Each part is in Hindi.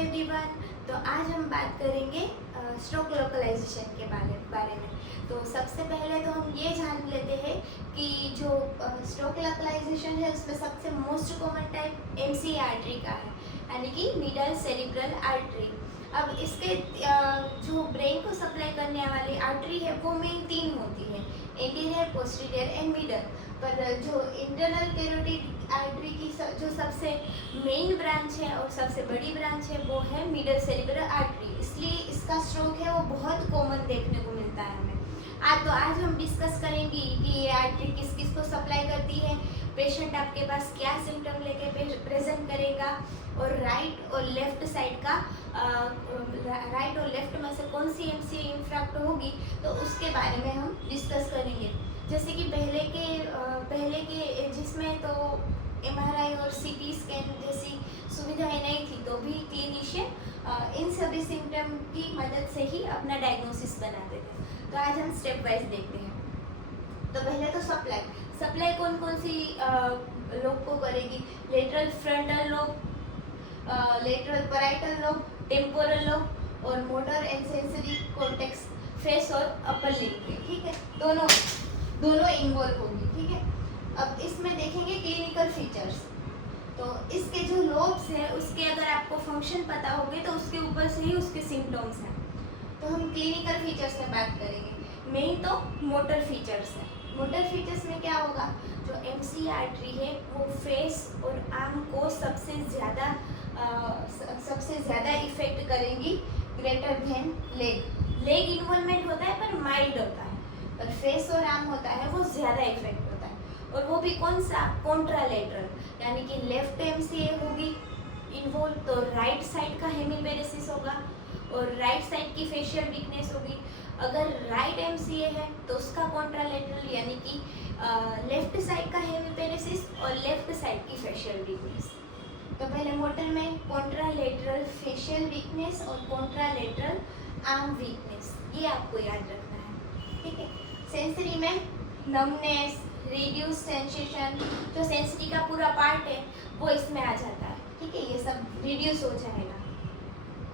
एवरीवन। तो आज हम बात करेंगे स्ट्रोक लोकलाइजेशन के बारे में। तो सबसे पहले तो हम ये जान लेते हैं कि जो स्ट्रोक लोकलाइजेशन है उसमें सबसे most common type MC artery का है, यानी कि मिडल सेरिब्रल आर्टरी। अब इसके जो ब्रेन को सप्लाई करने वाली आर्टरी है वो मेन 3 होती है, एंटीरियर, पोस्टीरियर एंड मिडल। पर जो इंटरनल कैरोटिड आर्टरी की जो सबसे मेन ब्रांच है और सबसे बड़ी ब्रांच है वो है मिडल सेरिब्रल आर्टरी, इसलिए इसका स्ट्रोक है वो बहुत कॉमन देखने को मिलता है हमें। तो आज हम डिस्कस करेंगे कि ये आर्टरी किस किस को सप्लाई करती है, पेशेंट आपके पास क्या सिम्टम लेके प्रेजेंट करेगा, और राइट और लेफ्ट साइड का राइट और लेफ्ट में से कौन सी एमसीए इंफ्रैक्ट होगी तो उसके बारे में हम डिस्कस करेंगे। जैसे कि पहले के जिसमें तो एमआरआई और सीटी स्कैन जैसी सुविधाएं नहीं थी, तो भी क्लिनिशियन इन सभी सिम्टम की मदद से ही अपना डायग्नोसिस बनाते थे। तो आज हम स्टेप वाइज देखते हैं। तो पहले तो सप्लाई कौन कौन सी लोब को करेगी? Lateral frontal lobe, lateral parietal lobe, temporal lobe और motor and sensory cortex, face और अपर लिप पे, ठीक है, दोनों इन्वॉल्व होगी, ठीक है। अब इसमें देखेंगे क्लिनिकल फीचर्स। तो इसके जो लोब्स हैं उसके अगर आपको फंक्शन पता होंगे तो उसके ऊपर से ही उसके सिम्टम्स हैं। तो हम क्लिनिकल फीचर्स में बात करेंगे। मेन तो मोटर फीचर्स है। मोटर फीचर्स में क्या होगा? जो एमसी आर्टरी है वो फेस और आर्म को सबसे ज़्यादा इफेक्ट करेंगी ग्रेटर देन लेग इन्वॉल्वमेंट होता है पर माइल्ड होता है, पर फेस और आर्म होता है वो ज़्यादा इफेक्ट होता है। और वो भी कौन सा? कॉन्ट्रालेटरल, यानी कि लेफ्ट एमसीए होगी इन्वॉल्व तो राइट साइड का हेमीपेरेसिस होगा और राइट साइड की फेशियल वीकनेस होगी। अगर राइट एमसीए है तो उसका कॉन्ट्रालेटरल यानी कि लेफ्ट साइड का हेमीपेरेसिस और लेफ्ट साइड की फेशियल वीकनेस। तो पहले मोटर में कॉन्ट्रालेटरल फेशियल वीकनेस और कॉन्ट्रालेटरल आर्म वीकनेस, ये आपको याद रखना है, ठीक है। सेंसरी में नमनेस, रिड्यूस सेंसेशन, जो सेंसरी का पूरा पार्ट है वो इसमें आ जाता है, ठीक है, ये सब रिड्यूस हो जाएगा।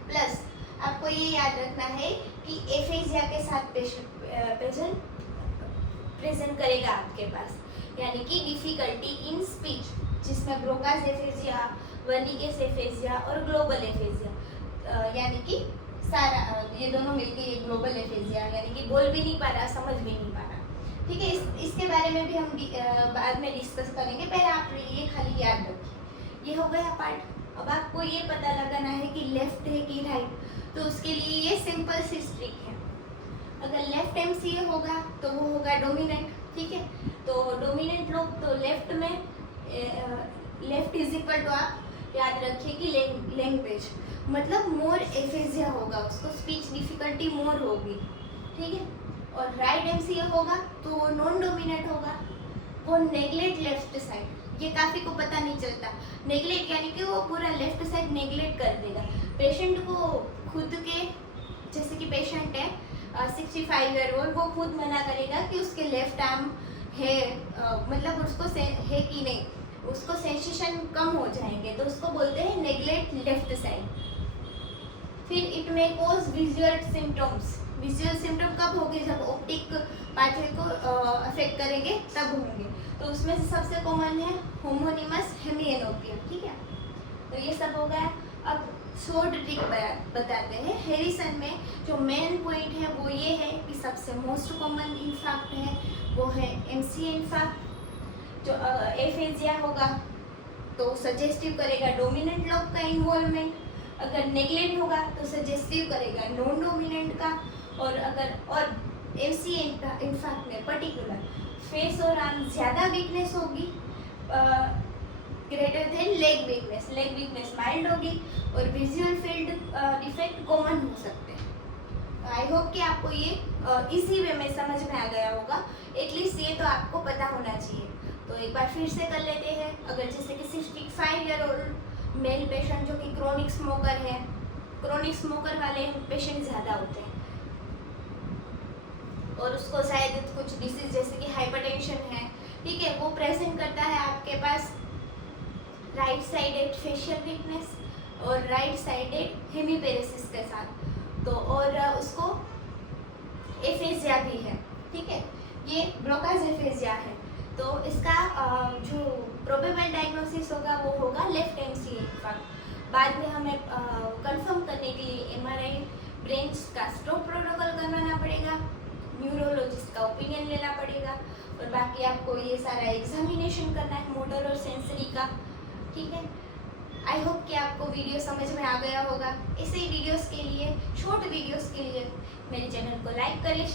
प्लस आपको ये याद रखना है कि एफेजिया के साथ पेशेंट प्रेजेंट करेगा आपके पास, यानी कि डिफिकल्टी इन स्पीच, जिसमें ब्रोकास एफेजिया, वर्निकेस एफेजिया और ग्लोबल एफेजिया, यानी कि सारा ये दोनों मिलके ये ग्लोबल एफेजिया, यानी कि बोल भी नहीं पा रहा, समझ भी नहीं पा रहा, ठीक है। इसके बारे में भी हम बाद में डिस्कस करेंगे। पहले आप ये खाली याद रखिए। ये हो गया पार्ट। अब आपको ये पता लगाना है कि लेफ्ट है कि राइट, तो उसके लिए ये सिंपल सी ट्रिक है। अगर लेफ्ट एमसीए होगा तो वो होगा डोमिनेंट, ठीक है। तो डोमिनेंट लोग तो लेफ्ट में लेफ्ट इज इक्वल टू, आप याद रखिए कि लैंग्वेज मतलब मोर एफेजिया होगा, उसको स्पीच डिफिकल्टी मोर होगी, ठीक है। और राइट एमसीए होगा तो वो नॉन डोमिनेंट होगा, वो नेग्लेक्ट लेफ्ट साइड। ये काफ़ी को पता नहीं चलता, नेग्लेक्ट यानी कि वो पूरा लेफ्ट साइड नेग्लेक्ट कर देगा। पेशेंट को खुद के, जैसे कि पेशेंट है 65 ईयर ओल्ड, वो खुद मना करेगा कि उसके लेफ्ट आर्म है, मतलब उसको है कि नहीं, उसको सेंसेशन कम हो जाएंगे, तो उसको बोलते हैं नेग्लेक्ट लेफ्ट साइड। फिर it may cause visual symptoms. Visual symptom कब होंगे? जब ऑप्टिक पाथवे को अफेक्ट करेंगे तब होंगे। तो उसमें से सबसे कॉमन है होमोनिमस हेमिएनोपिया, ठीक है। तो ये सब हो गया। अब शॉर्ट ट्रिक बताते हैं। हैरिसन में जो मेन पॉइंट है वो ये है कि सबसे मोस्ट कॉमन इंफैक्ट है वो है एमसीए इंफैक्ट। जो एफेजिया होगा तो सजेस्टिव करेगा डोमिनेंट लोब का इन्वॉल्वमेंट, अगर नेग्लेक्ट होगा तो सजेस्टिव करेगा नॉन डोमिनेंट का, और एमसीए इंफैक्ट में पर्टिकुलर फेस और आर्म ज़्यादा वीकनेस होगी greater than leg weakness mild होगी, और विजुअल फील्ड डिफेक्ट कॉमन हो सकते हैं। आई होप कि आपको ये इसी वे में समझ में आ गया होगा, एटलीस्ट ये तो आपको पता होना चाहिए। तो एक बार फिर से कर लेते हैं। अगर जैसे कि 65 ईयर ओल्ड मेल पेशेंट जो कि क्रोनिक स्मोकर है, क्रोनिक स्मोकर वाले पेशेंट ज़्यादा होते हैं और उसको शायद कुछ डिसीज जैसे कि हाइपरटेंशन है, ठीक है, वो प्रेजेंट करता है आपके पास राइट साइडेड फेशियल वीकनेस, और राइट साइडेड हेमीपेरेसिस के साथ। तो और उसको एफेजिया भी है, ठीक है, ये ब्रोकाज एफेजिया है। तो इसका जो प्रोबेबल डायग्नोसिस होगा वो होगा लेफ्ट एमसीए इंफार्क्ट। बाद में हमें कंफर्म करने के लिए एमआरआई ब्रेन का स्ट्रोक प्रोटोकॉल करवाना पड़ेगा, न्यूरोलॉजिस्ट का ओपिनियन लेना पड़ेगा, और बाकी आपको ये सारा एग्जामिनेशन करना है मोटर और सेंसरी का, ठीक है। आई होप कि आपको वीडियो समझ में आ गया होगा। ऐसे ही वीडियोस के लिए, शॉर्ट वीडियोस के लिए मेरे चैनल को लाइक करें,